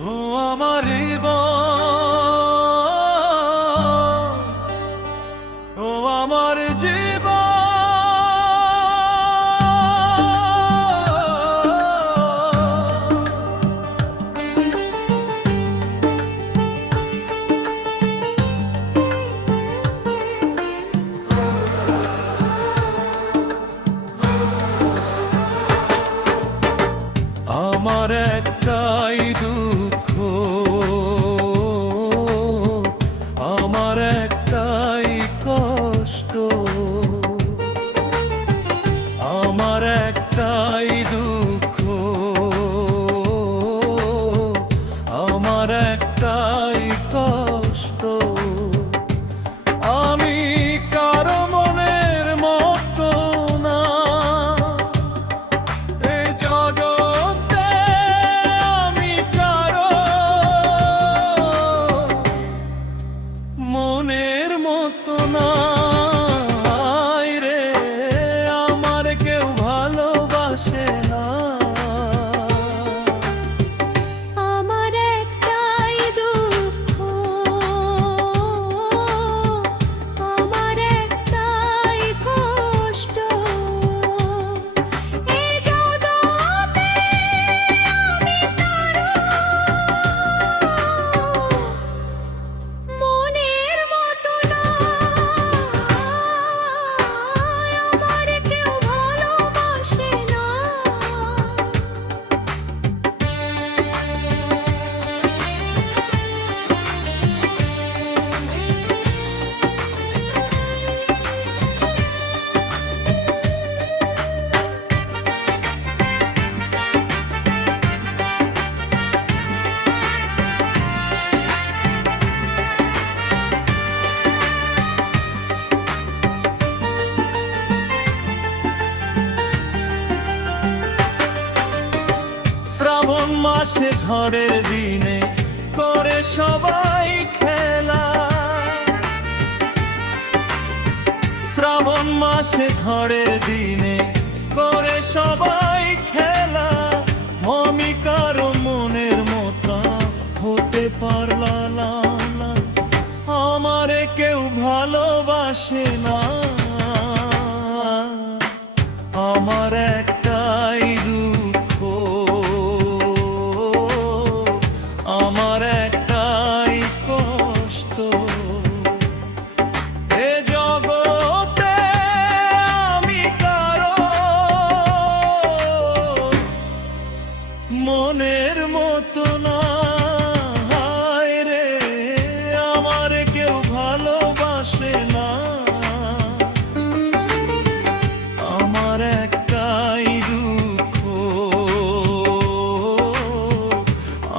ও আমার জীবন, ও আমার জীবন, আমার একটাই দুঃখ, আমার একটাই কষ্ট, আমার একটাই দুঃখ, আমার একটাই কষ্ট। আমি কারো মনের মতো না, এই জগতে আমি কারো মনের মতো না। হায় রে, আমার কেউ ভালোবাসে না। আমার একটাই দুঃখ, আমার একটাই কষ্ট, এই জগতে আমি কারো মনের মতো না। আমার কেউ ভালোবাসে না। শ্রাবণ মাসে ঝড়ের দিনে করে সবাই খেলা, শ্রাবণ মাসে ঝড়ের দিনে করে সবাই খেলা। আমি কারো মনের মতো হতে পারলাম না, আমারে কেউ ভালোবাসে না। আমার একটাই দুঃখ, আমার একটাই কষ্ট, এ জগতে আমি কারো মনের মতো না। হায় রে, আমার কেউ ভালোবাসে না। আমার একটাই দুঃখ,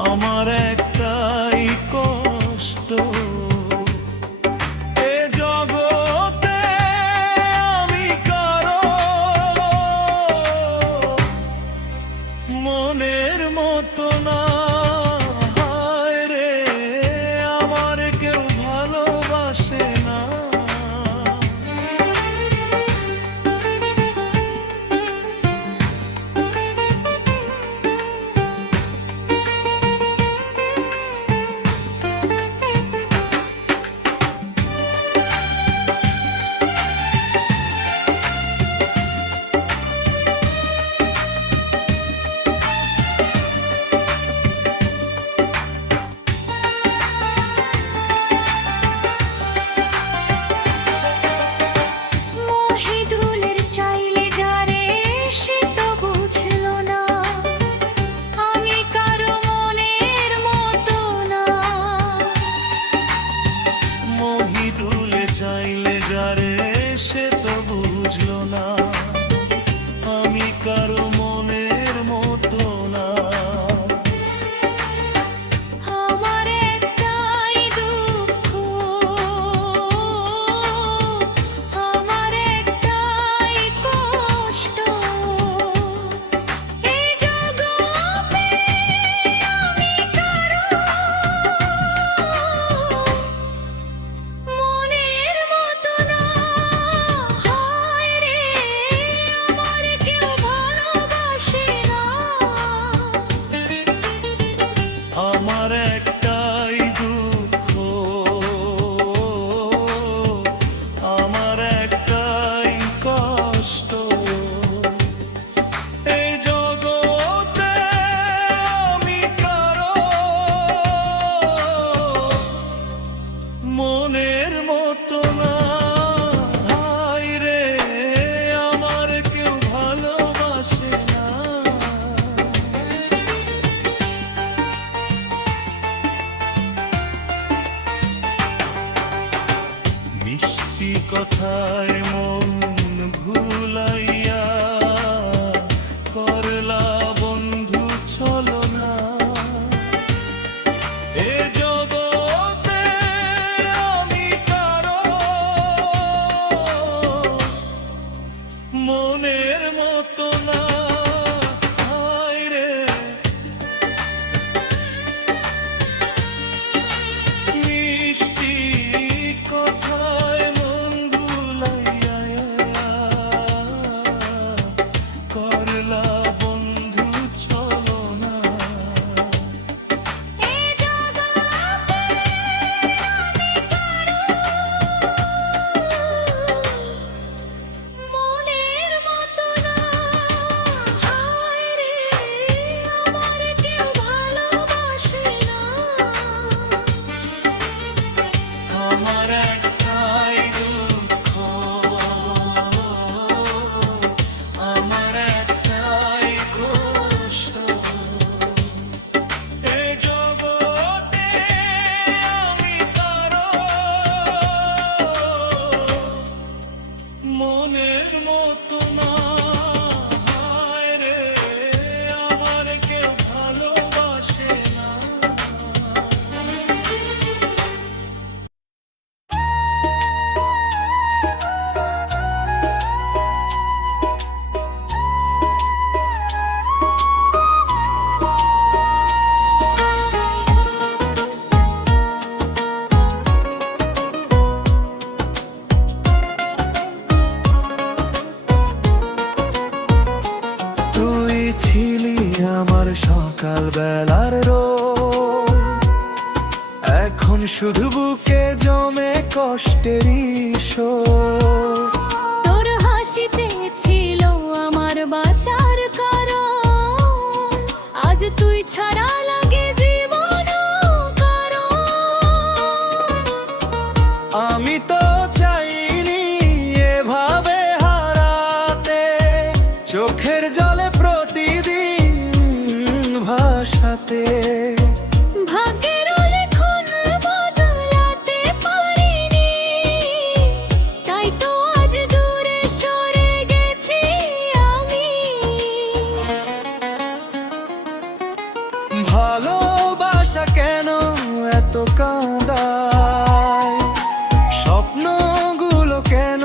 আমার একটাই কষ্ট, এ জগতে আমি কারো মনের মতো না। হায় রে, আমার কেউ ভালোবাসে না। সকাল বেলার রোদ, এখন শুধু বুকে জমে কষ্টেরই শোক। তোর হাসিতে ছিল আমার বাঁচার কারণ, আজ তুই ছাড়া লাগে জীবন কারণ। আমি তো চাইনি এভাবে হারাতে, চোখের জলে প্রতিদিন ভাসাতে। ভাগ্যের লেখন বদলাতে পারিনি, তাই তো আজ দূরে সরে গেছি আমি। ভালোবাসা কেন এত কাঁদায়, স্বপ্নগুলো কেন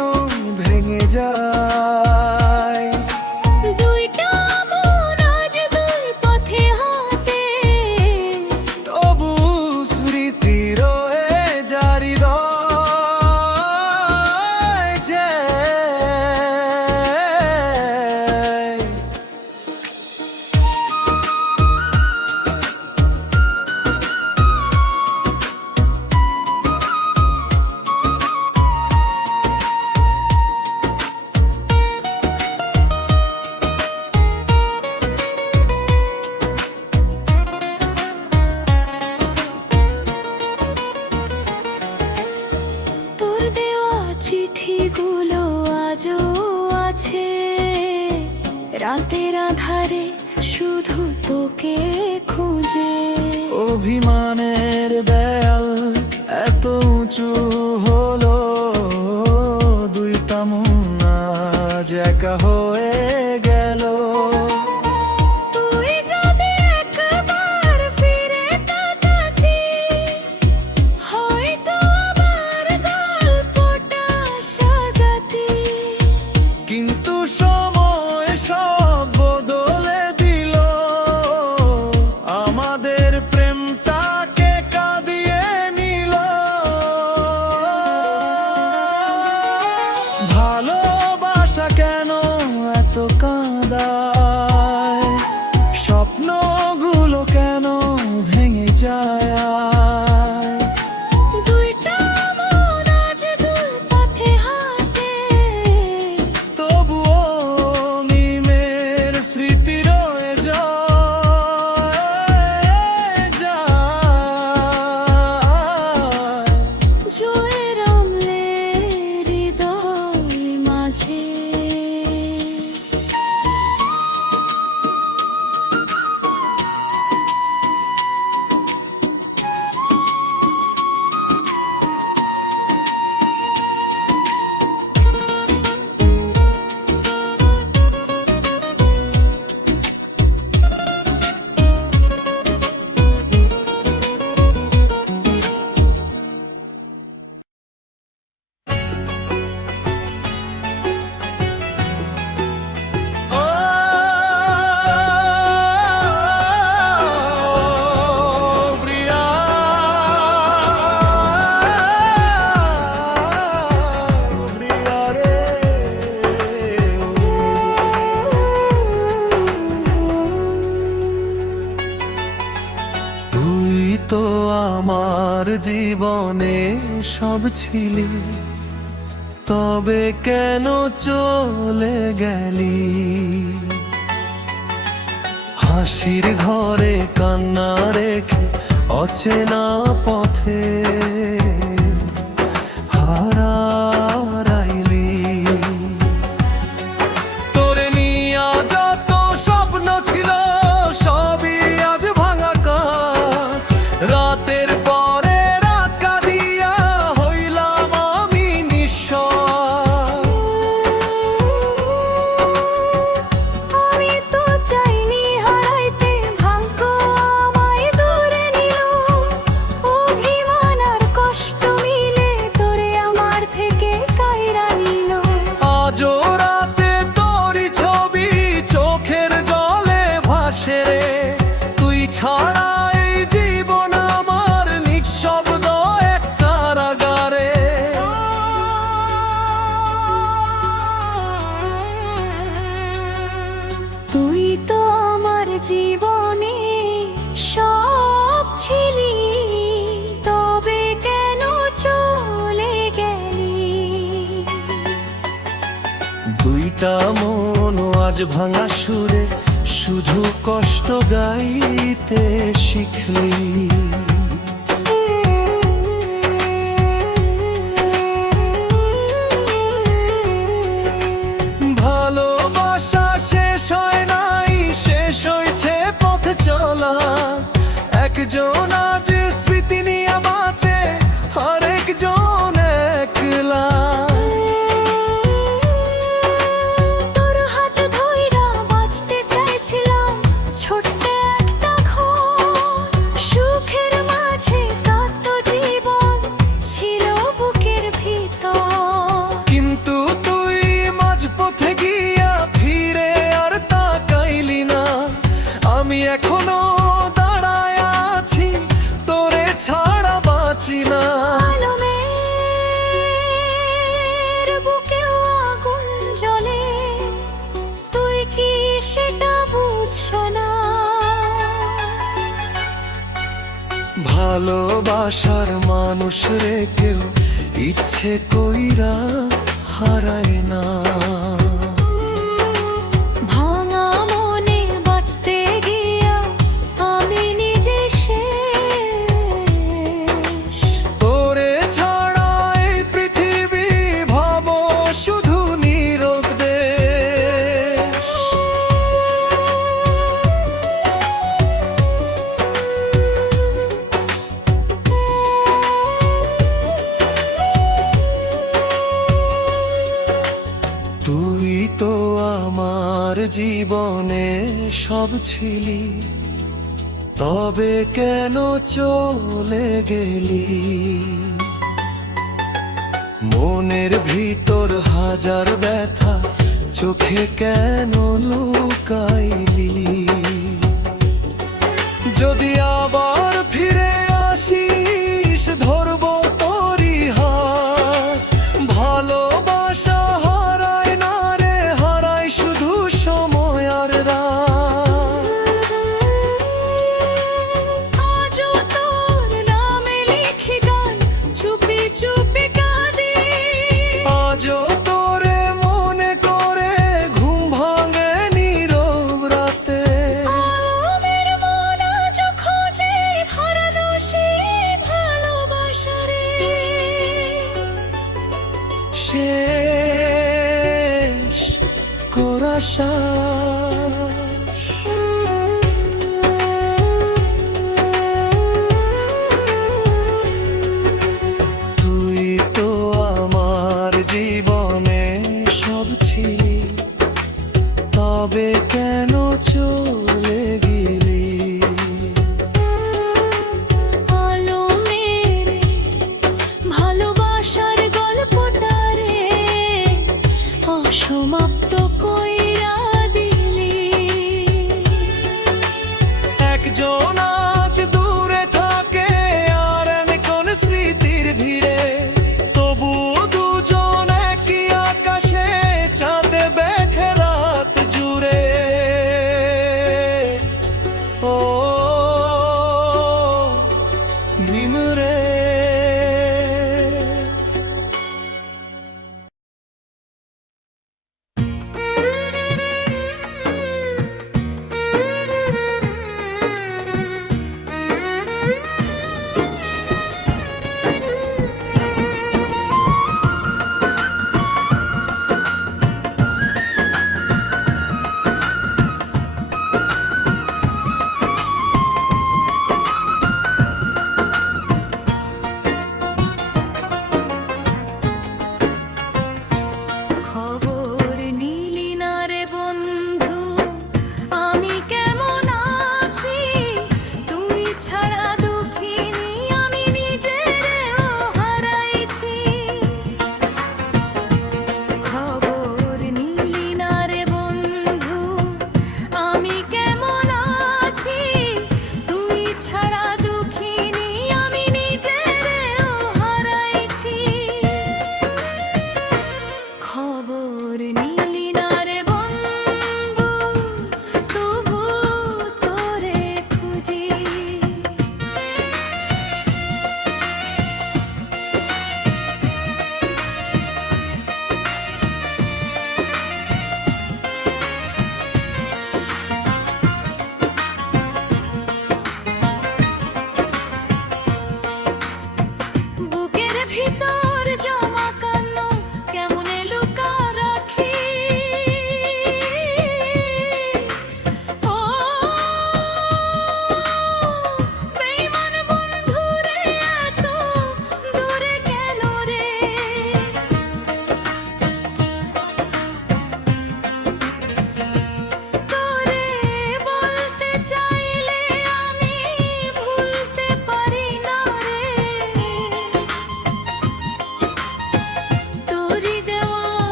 ভেঙে যায়। দুইটা মন আজ দুই পথে হাঁটে, তবু স্মৃতি রয়ে যায় হৃদয় যে। তোর দেওয়া চিঠিগুলো আজও আছে, রাতের আধারে শুধু তোকে খুঁজে। অভিমানের দেয়াল এত উঁচু হলো, দুইটা মন আজ একা হয়ে গেল। তুই যদি একবার ফিরে তাকাতি, হয়তো আবার গল্পটা সাজাতি। কিন্তু সময় সব বদলে দিল, আমাদের প্রেমটাকে কাঁদিয়ে নিল। ভালোবাসা কেন এত কাঁদায়, স্বপ্নগুলো কেন ভেঙে যায়। দুইটা মন আজ দুই পথে হাঁটে, তবুও মিমের স্মৃতি রয়ে যায়। জয়ের অম্লে হৃদয় মাঝে। ও প্রিয়া, প্রিয়া রে। তুই তো আমার জীবনে সব ছিলি, তবে কেন চলে গেলি। হাসির ঘরে কান্না রেখে অচেনা পথে হারাইলি। তোরে নিয়া যত স্বপ্ন ছিল, সবই আজ ভাঙা কাঁচ। রাতের পরে রাত কাঁদিয়া হইলাম আমি নিঃস্ব। আমি তো চাইনি হারাইতে, ভাগ্য আমায় দূরে নিল। অভিমান আর কষ্ট মিলে তোরে আমার থেকে কাইরা নিল। আজও রাতে তোরই ছবি চোখের জলে ভাসে রে। তুই ছাড়া এই জীবন আমার নিঃশব্দ এক কারাগারে। তুই তো আমার জীবনে দুইটা মন আজ ভাঙা সুরে শুধু কষ্ট গাইতে শিখলি। ভালোবাসা শেষ হয় নাই, শেষ হয়েছে পথ চলা। একজন আজ স্মৃতি নিয়ে বাঁচে, আর একজন একলা। তোর হাত ধইরা বাঁচতে চাইছিলাম ছোট্ট একটা ঘর। সুখের মাঝে কাঁদতো জীবন ছিল বুকের ভিতর। কিন্তু তুই মাঝপথে গিয়া ফিরে আর তাকাইলি না। আমি এখনো দাঁড়ায় আছি, তোরে ছাড়া বাঁচি না। আলমের বুকেও আগুন জ্বলে, তুই কি সেটা বুঝছো না? ভালোবাসার মানুষ রে কেউ ইচ্ছে কইরা হারায় না। ভাঙা মনে বাঁচতে গিয়া আমি নিজে শেষ। তোরে ছাড়া এই পৃথিবী ভাব শুধু নীরব দেশ। তুই তো আমার জীবনে সব ছিলি, তবে কেন চলে গেলি? মনের ভিতর হাজার ব্যথা, চোখে কেন লুকাইলি? যদি আবার ফিরে আসিস, ধরবো তোরই হাত। ভালোবাসা হারায় না রে, হারায় শুধু সময় আর রাত। আজও তোর নামে লিখি গান, চুপি চুপি কাঁদি। আজও তোরে মনে করে ঘুম ভাঙে নীরব রাতে। আলমের মন আজ খোঁজে হারানো সেই ভালোবাসা রে। শেষ করা শ্বাস। তুই তো আমার জীবনে সব ছিলি, তবে কেন চলে গেলি? আলমের ভালোবাসার গল্পটা রে অসমাপ্ত কইরা দিলি। একজন